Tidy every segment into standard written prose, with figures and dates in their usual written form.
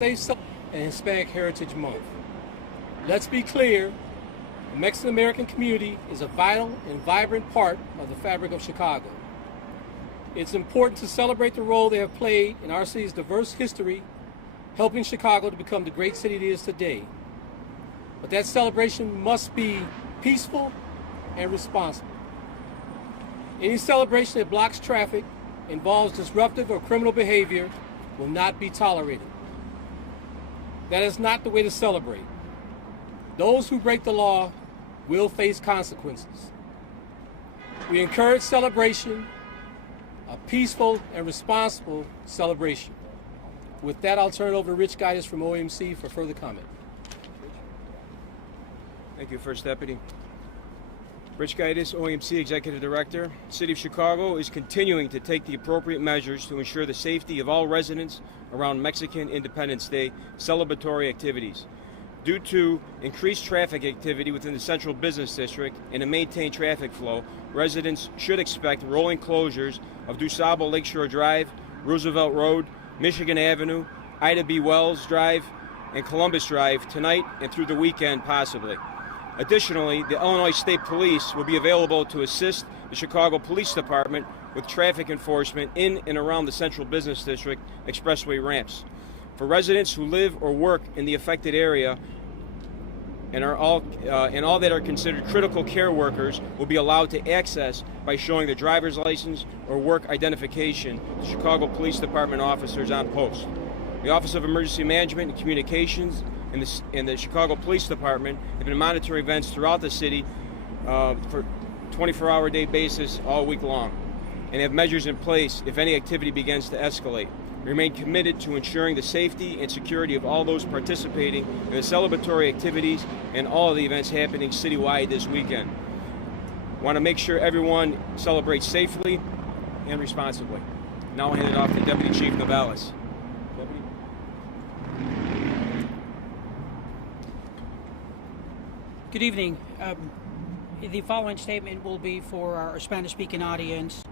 and Hispanic Heritage Month. Let's be clear, the Mexican American community is a vital and vibrant part of the fabric of Chicago. It's important to celebrate the role they have played in our city's diverse history, helping Chicago to become the great city it is today. But that celebration must be peaceful and responsible. Any celebration that blocks traffic, involves disruptive or criminal behavior, will not be tolerated. That is not the way to celebrate. Those who break the law will face consequences. We encourage celebration, a peaceful and responsible celebration. With that, I'll turn it over to Rich Gaitis from OEMC for further comment. Thank you, First Deputy. Rich Gaitis, OEMC Executive Director. City of Chicago is continuing to take the appropriate measures to ensure the safety of all residents around Mexican Independence Day celebratory activities. Due to increased traffic activity within the Central Business District and to maintain traffic flow, residents should expect rolling closures of DuSable Lakeshore Drive, Roosevelt Road, Michigan Avenue, Ida B. Wells Drive, and Columbus Drive tonight and through the weekend possibly. Additionally, the Illinois State Police will be available to assist the Chicago Police Department with traffic enforcement in and around the Central Business District expressway ramps. For residents who live or work in the affected area and all that are considered critical care workers will be allowed to access by showing the driver's license or work identification to Chicago Police Department officers on post. The Office of Emergency Management and Communications and the Chicago Police Department have been monitoring events throughout the city for 24-hour day basis all week long and have measures in place if any activity begins to escalate. We remain committed to ensuring the safety and security of all those participating in the celebratory activities and all of the events happening citywide this weekend. I want to make sure everyone celebrates safely and responsibly. Now I'll hand it off to Deputy Chief Navales. Deputy. Good evening. The following statement will be for our Spanish-speaking audience.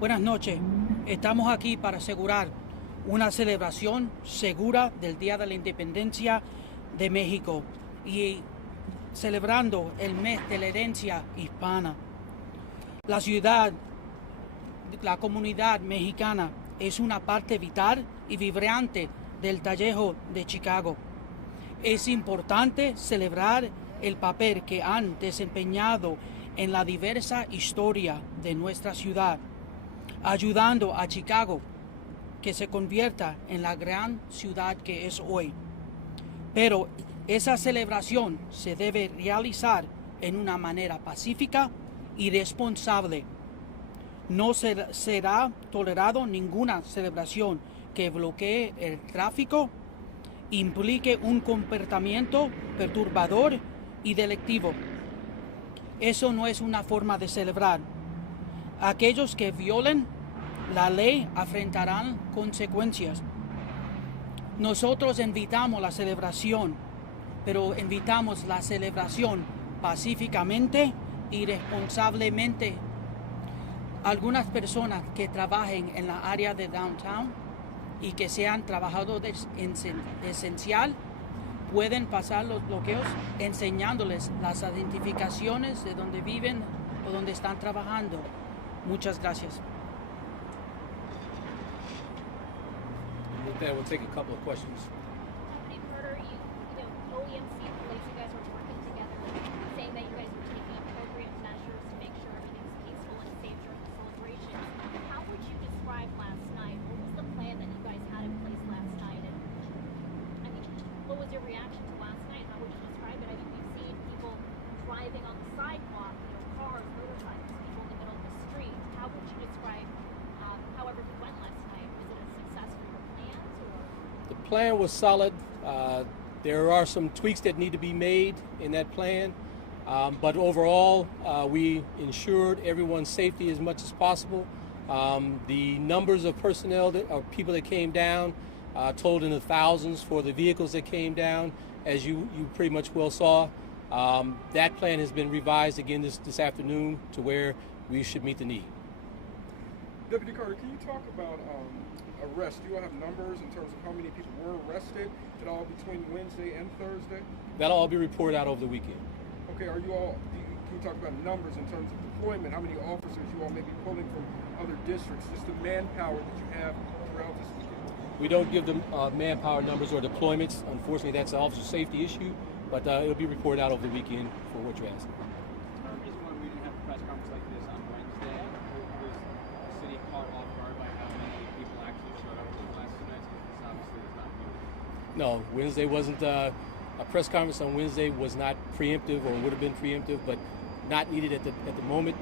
Buenas noches. Estamos aquí para asegurar una celebración segura del Día de la Independencia de México y celebrando el mes de la herencia hispana. La ciudad, la comunidad mexicana es una parte vital y vibrante del Tallejo de Chicago. Es importante celebrar el papel que han desempeñado en la diversa historia de nuestra ciudad, ayudando a Chicago que se convierta en la gran ciudad que es hoy. Pero esa celebración se debe realizar en una manera pacífica y responsable. No será tolerado ninguna celebración que bloquee el tráfico, implique un comportamiento perturbador y delictivo. Eso no es una forma de celebrar. Aquellos que violen la ley enfrentarán consecuencias. Nosotros invitamos la celebración, pero invitamos la celebración pacíficamente y responsablemente. Algunas personas que trabajen en la área de downtown y que sean trabajadores esencial pueden pasar los bloqueos enseñándoles las identificaciones de donde viven o donde están trabajando. Muchas gracias. With that, we'll take a couple of questions. Deputy Carter, OEMC and police, you guys are working together, saying that you guys are taking appropriate measures to make sure everything's peaceful and safe during the celebration. How would you describe last night? What was the plan that you guys had in place last night? And I mean, what was your reaction to last night? How would you describe it? I mean, we've seen people driving on the sidewalk, cars, motorcycles, people in the middle of the street. How would you describe how everything went last night? Was it a success for your plans? The plan was solid. There are some tweaks that need to be made in that plan, but overall, we ensured everyone's safety as much as possible. The numbers of personnel or people that came down totaled in the thousands for the vehicles that came down, as you pretty much well saw. That plan has been revised again this afternoon to where we should meet the need. Deputy Carter, can you talk about arrests, do you all have numbers in terms of how many people were arrested at all between Wednesday and Thursday? That'll all be reported out over the weekend. Okay, can you talk about numbers in terms of deployment? How many officers you all may be pulling from other districts? Just the manpower that you have throughout this weekend. We don't give them manpower numbers or deployments. Unfortunately, that's an officer safety issue, but it'll be reported out over the weekend for what you're asking. The reason why we didn't have a press conference like this on Wednesday was the city caught off guard by how many people actually showed up for the last 2 nights, because this obviously is not new. No, Wednesday wasn't, a press conference on Wednesday was not preemptive or would have been preemptive, but not needed at the moment.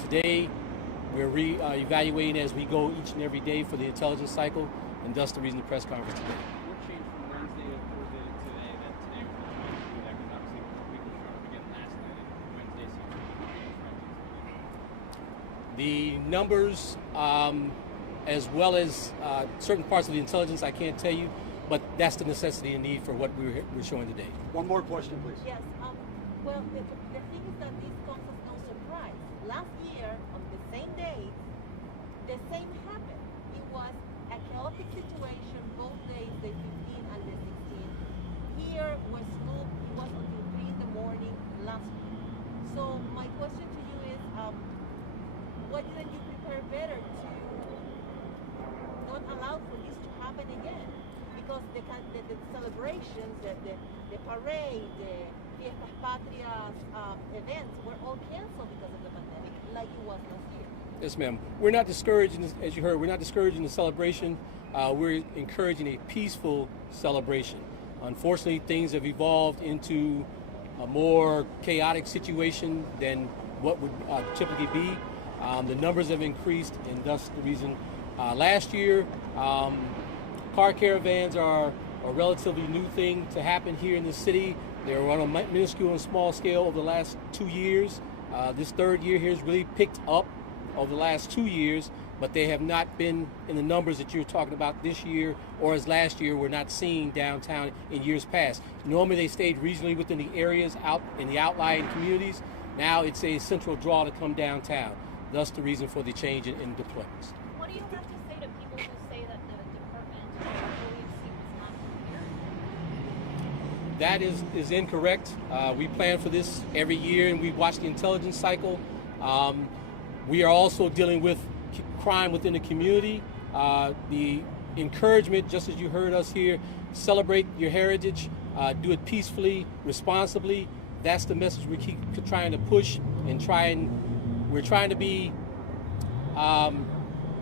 Today, we're evaluating as we go each and every day for the intelligence cycle, and thus the reason the press conference today. What changed from Wednesday to Thursday to today that today was the time to do that? Because obviously people showed up again last night, and Wednesday seems to be The numbers, as well as certain parts of the intelligence, I can't tell you, but that's the necessity and need for what we're showing today. One more question, please. Yes. Well, the thing is that this comes as no surprise. Last year, on the same day, the same happened. It was a chaotic situation both days, the 15th and the 16th. Here was school, it was until 3 in the morning last year. So my question to you is, why didn't you prepare better to not allow for this to happen again? Because the celebrations, the parade, the Fiestas Patrias events were all canceled because of the pandemic, like it was last year. Yes, ma'am. We're not discouraging, as you heard, we're not discouraging the celebration. We're encouraging a peaceful celebration. Unfortunately, things have evolved into a more chaotic situation than what would typically be. The numbers have increased, and thus the reason. Last year, car caravans are a relatively new thing to happen here in the city. They were on a minuscule and small scale over the last 2 years. This third year here has really picked up over the last 2 years, but they have not been in the numbers that you're talking about this year, or as last year we're not seeing downtown in years past. Normally they stayed regionally within the areas out in the outlying communities. Now it's a central draw to come downtown. Thus the reason for the change in deployments. What do you have to say to people who say that the department or OEMC was not prepared? That is incorrect. We plan for this every year, and we watch the intelligence cycle. We are also dealing with crime within the community. The encouragement, just as you heard us here, celebrate your heritage, do it peacefully, responsibly. That's the message we keep trying to push and we're trying to be, I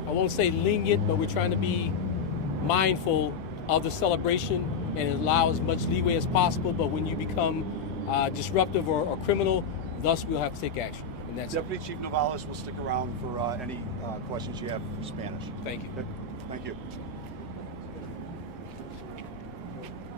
won't say lenient, but we're trying to be mindful of the celebration and allow as much leeway as possible. But when you become disruptive or criminal, thus we'll have to take action. And that's Deputy Chief Navales will stick around for any questions you have for Spanish. Thank you. Thank you.